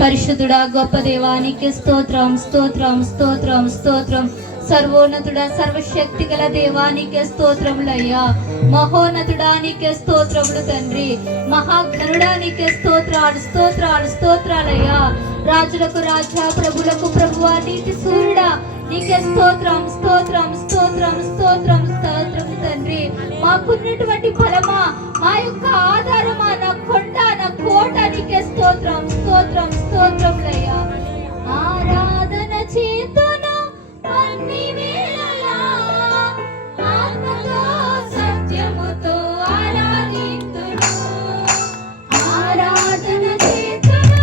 పరిశుద్ధుడా గొప్ప దేవానికి స్తోత్రం స్తోత్రం స్తోత్రం స్తోత్రం. సర్వోన్నతుడా సర్వశక్తి గల దేవానికి స్తోత్రములయ్యా. మహోన్నతుడానికి స్తోత్రములు తండ్రి. మహాఘనుడానికి స్తోత్రాలు స్తోత్రాలు స్తోత్రాలయ్యా. రాజులకు రాజా ప్రభులకు ప్రభువా నీతి సూర్యుడా నీకే స్తోత్రం స్తోత్రం స్తోత్రం స్తోత్రం స్తోత్రం తండ్రి. మాకున్నటువంటి బలమా, మా యొక్క ఆధారమా, నా కొండ నా కోట నీకే స్తోత్రం స్తోత్రం స్తోత్రములయ్యా. ఆరాధన చేతును అన్ని వేళలా ఆత్మతో సత్యముతో ఆరాధింతును. ఆరాధన చేతును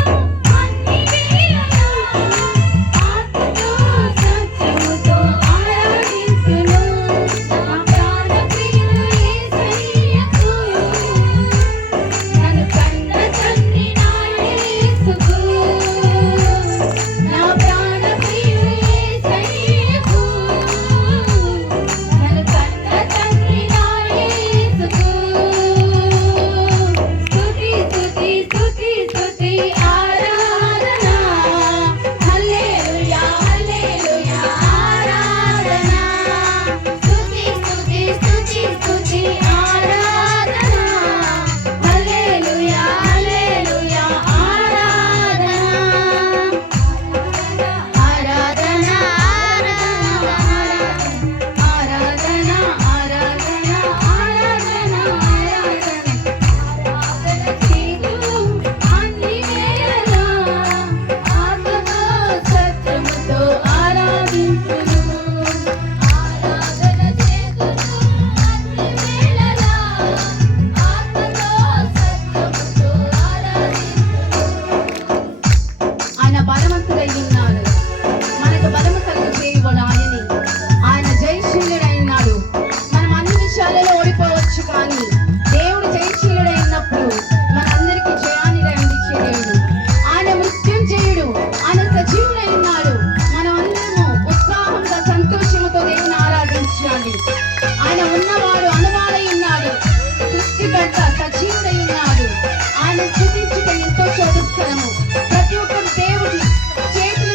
అన్ని వేళలా ఆత్మతో సత్యముతో ఆరాధింతును. నా ప్రాణ ప్రియుడు యేసయ్యకు నన్ను కన్న తండ్రి నా యేసుకు. నా ప్రాణ ప్రియుడు యేసయ్యకు నన్ను కన్న తండ్రి నా యేసుకు. స్తుతి స్తుతి స్తుతి స్తుతి ఆరాధన. హల్లెలూయా హల్లెలూయా ఆరాధన. స్తుతి స్తుతి స్తుతి స్తుతి ఆరాధన. హల్లెలూయా హల్లెలూయా ఆరాధన. ఆరాధన ఆరాధన ఆరాధన ఆరాధన ఆరాధన చేతును అన్ని వేళలా ఆత్మతో సత్యముతో ఆరాధింతును. ఆరాధన చేతును అన్ని వేళలా ఆత్మతో సత్యముతో ఆరాధింతును. ఆయన బలవంతుడై ఉన్నాడు, మనకు బలము కలుగు చేయబడు ఆయనే. ఆయన జయశీలుడై ఉన్నాడు. మనం అన్ని విషయాలలో ఓడిపోవచ్చు, కానీ దేవుడు జయశీలుడై ఉన్నప్పుడు మనందరికీ జయాన్ని దయచేసే దేవుడు. ఆయన మృత్యుంజయుడు, ఆయన సజీవుడై ఉన్నాడు. మనం అందరము ఉత్సాహంగా సంతోషముతో దేవుని ఆరాధించాలి. ఆయన ఉన్నవాడు అనువాడై ఉన్నాడు, సృష్టికర్త సజీవుడై ఉన్నాడు. ఆయన స్తుతించుట ఎంతో శోభిస్తరము. ప్రతి ఒక్కరు దేవుడి చేతులు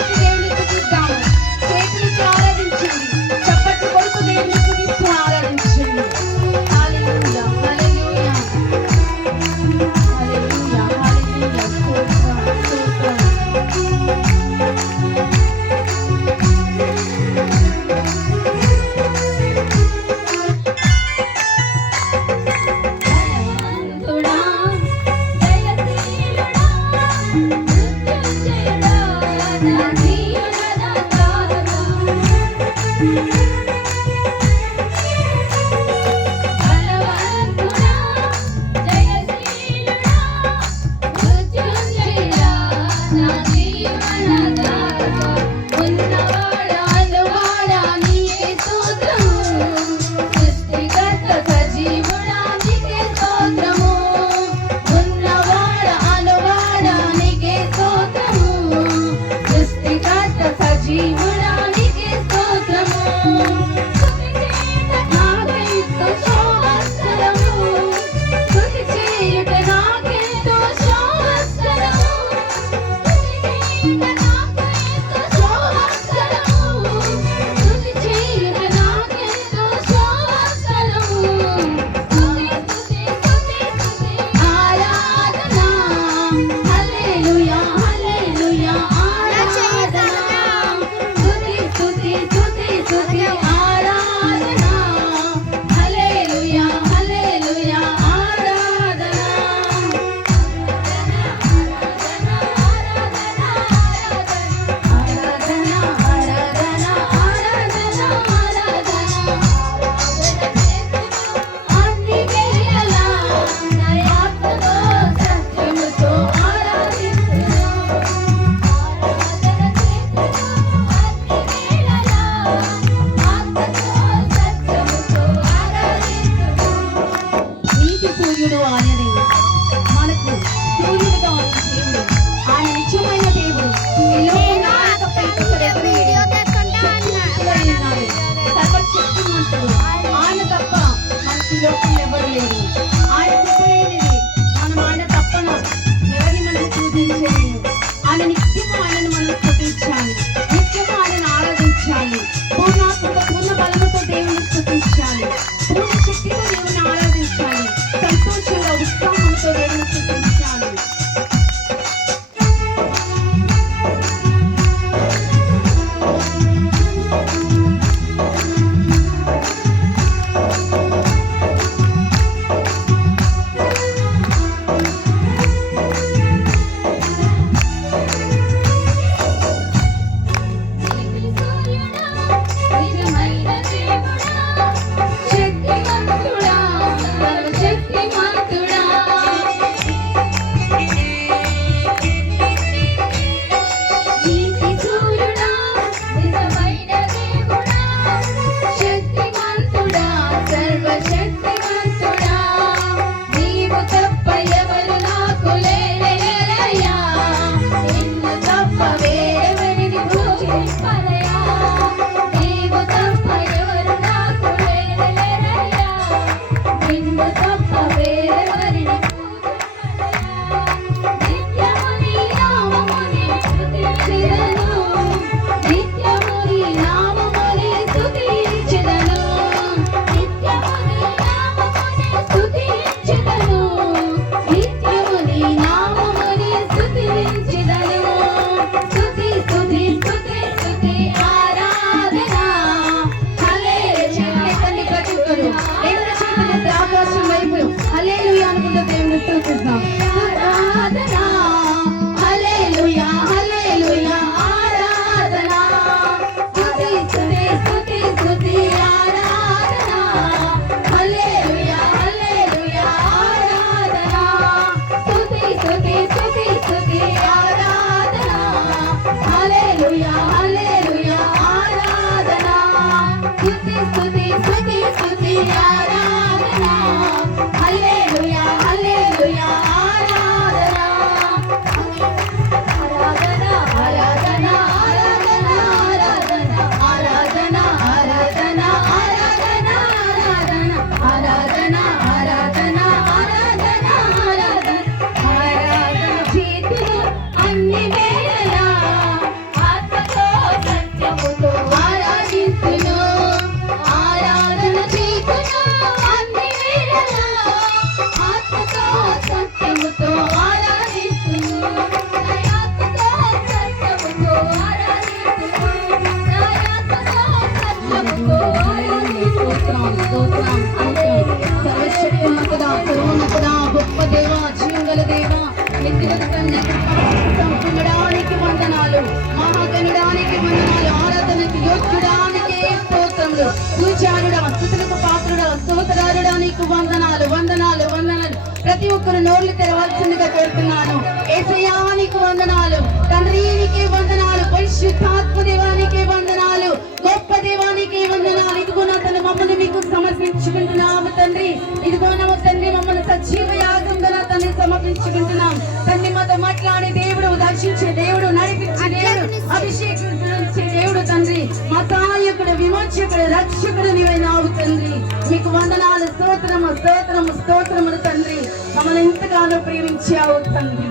నీకు వందనాలు వందనాలు వందనాలు. ప్రతి ఒక్కరు నోర్లు తెరవాల్సిందిగా కోరుతున్నాను. యేసయ్యా నీకు వందనాలు తండ్రి, నీకే వందనాలు. పరిశుద్ధాత్మ దేవానికి వందనాలు, గొప్ప దేవానికి వందనాలు. ఇదిగో నా తన మమ్మల్ని మీకు సమర్పించుకుంటున్నాము తండ్రి. ఇదిగో నా తండ్రి మమ్మల్ని సజీవ యాగంగా నా తండ్రి సమర్పించుకుంటున్నాం తండ్రి. మాతో మాట్లాడే దేవుడు, దర్శించే దేవుడు, నడిపించే దేవుడు, అభిషేకించే దేవుడు తండ్రి. మా సహాయకుడు, విమోచకుడు, రక్షకుడు నీవైనావు తండ్రి. మీకు వందనాలు, స్తోత్రము స్తోత్రము స్తోత్రములు తండ్రి. మమ్మల్ని ఎంతగానో ప్రేమించావు తండ్రి,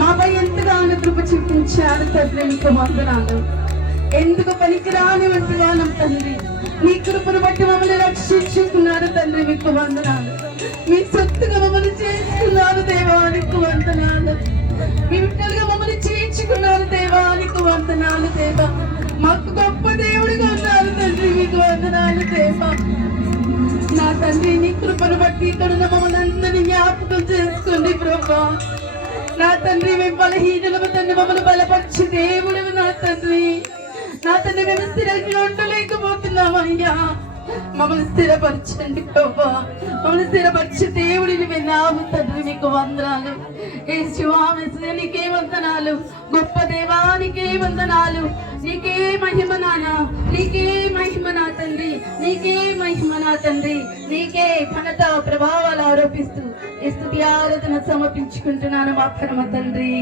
మాపై ఎంతగానో కృప చూపించారు తండ్రి. మీకు వందనాలు. ఎందుకు పనికిరాని వంటిగానం తండ్రి, నీ కృపను బట్టి మమ్మల్ని రక్షించుకున్నారు తండ్రి. మీకు వందనాలు. మీ సొత్తుగా మమ్మల్ని చేసుకున్నారు దేవానికి వందనాలు. మీ బిడ్డలుగా మమ్మల్ని చేయించుకున్నారు దేవానికి వందనాలు దేవా. మాకు గొప్ప దేవుడిగా ఉన్నారు తండ్రి. మీకు వందనాలు దేవా. నా తండ్రి నీ కృపను బట్టి ఇక్కడ మమ్మల్ని అందరినీ జ్ఞాపకం చేసుకోండి ప్రభా. నా తండ్రి మేము బలహీనము తండ్రి, మమ్మల్ని బలపరిచి దేవుడు నా తండ్రి. నా తండ్రి మేము స్థిరంగా ఉండలేకపోతున్నామయ్యా. మమ్మల్ని స్థిరపరచండి ప్రభా. మమ్మల్ని స్థిరపరిచి దేవుడిని విన్నాము తండ్రి. మీకు వందనాలు నీకే వందనాలు. గొప్ప దేవానికే వందనాలు. నీకే మహిమ నానా, నీకే మహిమ నా తండ్రి, నీకే మహిమ నా తండ్రి. నీకే ఘనత ప్రభావాలు ఆరోపిస్తూ ఈ స్తుతి ఆరాధన సమర్పించుకుంటున్నాను మా పరమ తండ్రి.